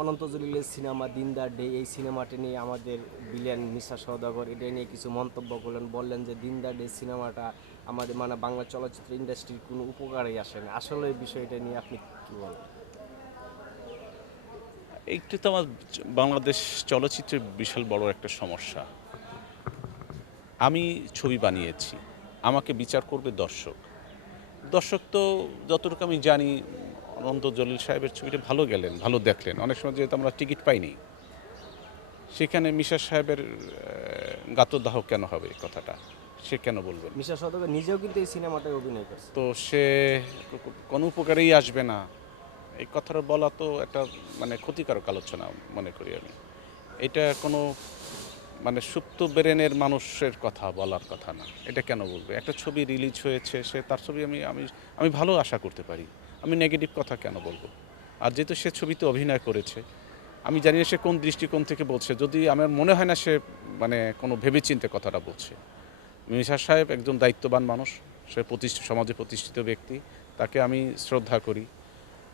অনন্ত জলিলের cinema দিনদার day, এই সিনেমাটি নিয়ে আমাদের বিলিয়ন মিশা সৌদাগর এটা নিয়ে কিছু মন্তব্য করলেন। বললেন যে দিনদার ডে সিনেমাটা আমাদের মানে বাংলা চলচ্চিত্র ইন্ডাস্ট্রির কোনো উপকারেই আসে না। আসলে এই বিষয়টা নিয়ে আপনি কি বলেন? এইটা তো আমার বাংলাদেশ চলচ্চিত্রের বিশাল বড় একটা সমস্যা। আমি ছবি বানিয়েছি, আমাকে বিচার করবে দর্শক। দর্শক তো যতটুকু আমি জানি অনন্ত জলিল সাহেবের ছবিটা ভালো গেলেন ভালো দেখলেন। অনেক সময় যেহেতু আমরা টিকিট পাইনি সেখানে মিশা সাহেবের গাতদাহ কেন হবে কথাটা? সে কেন বলবেন? মিশা সৌদাগর নিজেও কিন্তু এই সিনেমাটায় অভিনয় করছে। তো সে কোনো উপকারেই আসবে না। এই কথাটা বলা তো একটা মানে ক্ষতিকারক আলোচনা মনে করি আমি। এটা কোনো মানে সুপ্ত ব্রেনের মানুষের কথা বলার কথা না। এটা কেন বলবে? একটা ছবি রিলিজ হয়েছে সে তার ছবি আমি আমি আমি ভালো আশা করতে পারি। আমি নেগেটিভ কথা কেন বলব? আর যেহেতু সে ছবিতে অভিনয় করেছে, আমি জানি না সে কোন দৃষ্টিকোণ থেকে বলছে। যদি আমার মনে হয় না সে মানে কোনো ভেবেচিন্তে কথাটা বলছে। মিশা সাহেব একজন দায়িত্ববান মানুষ, সে প্রতিষ্ঠিত সমাজে প্রতিষ্ঠিত ব্যক্তি। তাকে আমি শ্রদ্ধা করি।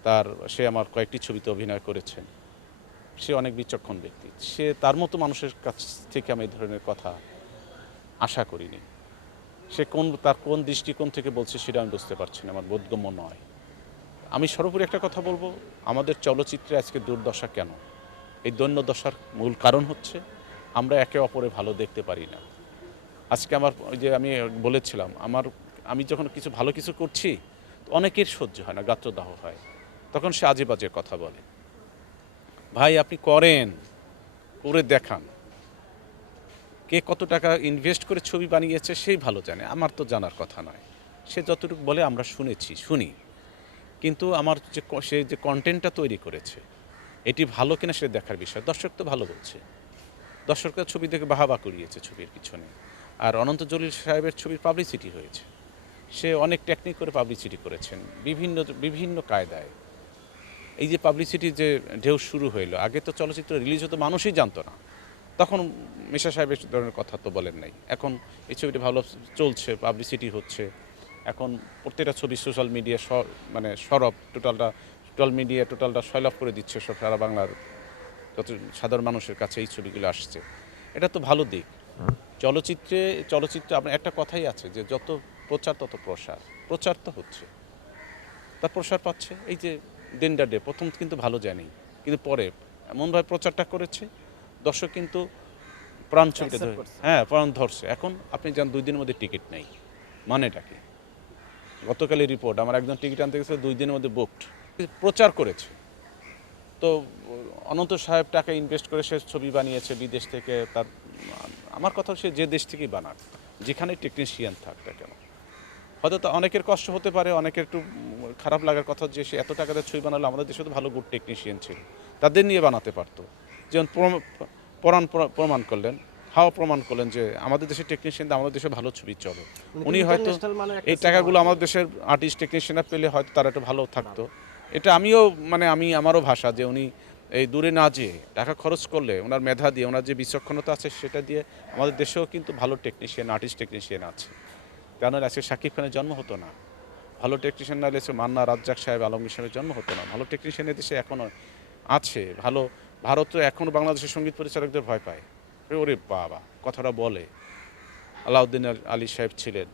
তার, সে আমার কয়েকটি ছবিতে অভিনয় করেছেন। সে অনেক বিচক্ষণ ব্যক্তি। সে তার মতো মানুষের কাছ থেকে আমি এই ধরনের কথা আশা করিনি। সে কোন, তার কোন দৃষ্টিকোণ থেকে বলছে সেটা আমি বুঝতে পারছি না। আমার বোধগম্য নয়। আমি সর্বোপরি একটা কথা বলব, আমাদের চলচ্চিত্রে আজকে দুর্দশা কেন? এই দৈন্য দশার মূল কারণ হচ্ছে আমরা একে অপরে ভালো দেখতে পারি না। আজকে আমার ওই যে আমি বলেছিলাম, আমার, আমি যখন কিছু ভালো কিছু করছি অনেকের সহ্য হয় না, গাত্রদাহ হয়। তখন সে আজে বাজে কথা বলে। ভাই, আপনি করেন, করে দেখান। কে কত টাকা ইনভেস্ট করে ছবি বানিয়েছে, সেই ভালো জানে, আমার তো জানার কথা নয়। সে যতটুকু বলে আমরা শুনেছি, শুনি। কিন্তু আমার যে সে যে কন্টেন্টটা তৈরি করেছে, এটি ভালো কিনা সে দেখার বিষয়। দর্শক তো ভালো বলছে। দর্শকরা ছবি দেখে বাহাবা করিয়েছে ছবির পিছনে। আর অনন্ত জলিল সাহেবের ছবির পাবলিসিটি হয়েছে। সে অনেক টেকনিক করে পাবলিসিটি করেছেন, বিভিন্ন বিভিন্ন কায়দায়। এই যে পাবলিসিটি যে ঢেউ শুরু হইল, আগে তো চলচ্চিত্র রিলিজ হতো, মানুষই জানতো না। তখন মিশা সাহেবের ধরনের কথা তো বলেন নাই। এখন এই ছবিটা ভালো চলছে পাবলিসিটি হচ্ছে। এখন প্রত্যেকটা ছবি সোশ্যাল মিডিয়া মানে সরব টোটালটা টোটাল মিডিয়া টোটালটা সয়লাভ করে দিচ্ছে সব সারা বাংলার যত সাধারণ মানুষের কাছে এই ছবিগুলো আসছে। এটা তো ভালো দিক। চলচ্চিত্রে চলচ্চিত্রে আপনার একটা কথাই আছে যে যত প্রচার তত প্রসার। প্রচার তো হচ্ছে। তার প্রসার পাচ্ছে। এই যে দিনডা ডে প্রথম কিন্তু ভালো যায়নি কিন্তু পরে এমনভাবে প্রচারটা করেছে দর্শক কিন্তু প্রাণ ছবিটা হ্যাঁ প্রাণ ধরছে। এখন আপনি যান দুই দিনের মধ্যে টিকিট নেই। মানেটা কি? গতকালের রিপোর্ট আমার একজন টিকিট আনতে গেছে দুই দিনের মধ্যে বুকড প্রচার করেছে। তো, অনন্ত সাহেব টাকা ইনভেস্ট করে সে ছবি বানিয়েছে বিদেশ থেকে, তার, আমার কথা সে যে দেশ থেকেই বানাক যেখানে টেকনিশিয়ান থাক না কেন। হয়তো তা অনেকের কষ্ট হতে পারে, অনেকের একটু খারাপ লাগার কথা যে সে এত টাকাতে ছবি বানালো, আমাদের দেশে তো ভালো গুড টেকনিশিয়ান ছিল। তাদের নিয়ে বানাতে পারতো। যেমন প্রমাণ প্রমাণ করলেন হাও প্রমাণ করলেন যে আমাদের দেশের টেকনিশিয়ান আমাদের দেশে ভালো ছবি চলে। উনি হয়তো একটা এই টাকাগুলো আমাদের দেশের আর্টিস্ট টেকনিশিয়ানরা পেলে হয়তো তারা একটু ভালো থাকতো। এটা আমিও মানে আমি আমারও ভাষা যে উনি এই দূরে না যেয়ে টাকা খরচ করলে ওনার মেধা দিয়ে ওনার যে বিচক্ষণতা আছে সেটা দিয়ে আমাদের দেশেও কিন্তু ভালো টেকনিশিয়ান আর্টিস্ট টেকনিশিয়ান আছে। কেন আজকে শাকিব খানের জন্ম হতো না। ভালো টেকনিশিয়ান না এসে মান্না রাজ্জাক সাহেব আলমগীর সাহেবের জন্ম হতো না। ভালো টেকনিশিয়ানের দেশে এখনও আছে। ভালো ভারত তো এখনও বাংলাদেশের সংগীত পরিচালকদের ভয় পায়। ওরে বাবা কথাটা বলে। আলাউদ্দিন আল- সাহেব ছিলেন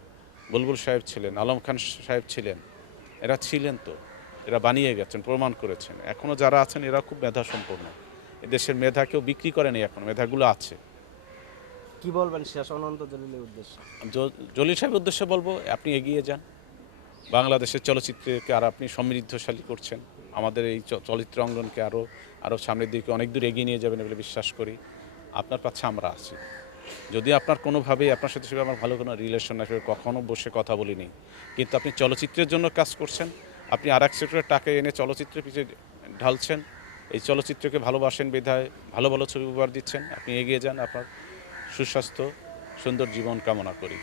বুলবুল সাহেব ছিলেন আলম খান সাহেব ছিলেন এরা ছিলেন তো এরা বানিয়ে গেছেন প্রমাণ করেছেন। এখনও যারা আছেন এরা খুব মেধা সম্পন্ন দেশের মেধা কেউ বিক্রি করেনি এখন মেধাগুলো আছে। কি বলবেন শেষ অনন্ত জলিলের উদ্দেশ্যে? জলিল সাহেবের উদ্দেশ্যে বলব আপনি এগিয়ে যান। বাংলাদেশের চলচ্চিত্রকে আর আপনি সমৃদ্ধশালী করছেন। আমাদের এই চলচ্চিত্র অঙ্গনকে আরও আরও সামনের দিকে অনেক দূর এগিয়ে নিয়ে যাবেন বলে বিশ্বাস করি। আপনার পাচ্ছে আমরা আছি। যদি আপনার কোনোভাবেই, আপনার সাথে সেভাবে আমার ভালো কোনো রিলেশন না কখনও কখনো বসে কথা বলিনি। কিন্তু আপনি চলচ্চিত্রের জন্য কাজ করছেন, আপনি আর এক সেক্টরের টাকা এনে চলচ্চিত্রের পিছিয়ে ঢালছেন, এই চলচ্চিত্রকে ভালোবাসেন বিধায়, ভালো ভালো ছবি উপহার দিচ্ছেন, আপনি এগিয়ে যান আপনার সুস্বাস্থ্য, সুন্দর জীবন কামনা করি।